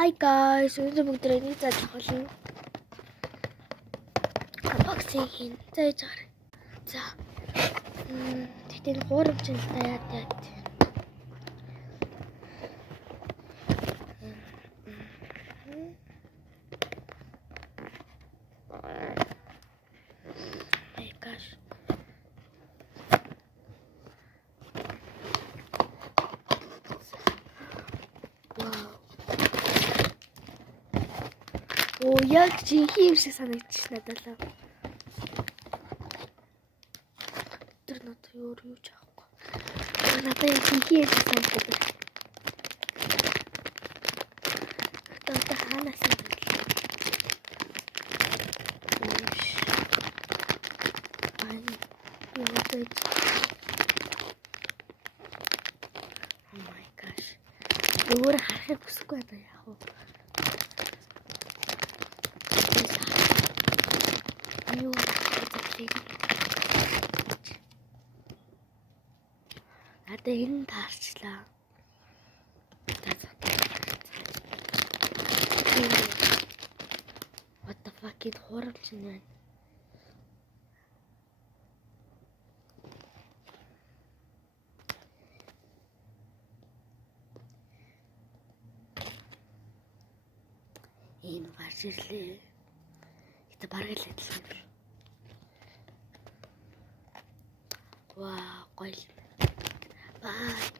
Hi guys, өнөөдөр бүгдээ нэг задлах болно. Unboxing хийн. За яж гараа. За. Тэгтээ гуравчтай яад. Gosh. Wow. Оо яг жинхэнэ юм шиг санагдчих надад л. Тэр надад юу ч аахгүй. Надад яг жинхэнэ юм шиг санагдав. Надад хаанаас юм бэ? Oh my gosh. Өөр харахыг хүсэхгүй байна яах вэ? Юу гэвэл надад энэ таарчлаа. What the fuck ഇത് horrible байна. Энэ баширлээ. Итэ бараг л адилхан. Вау, гоё. Бай.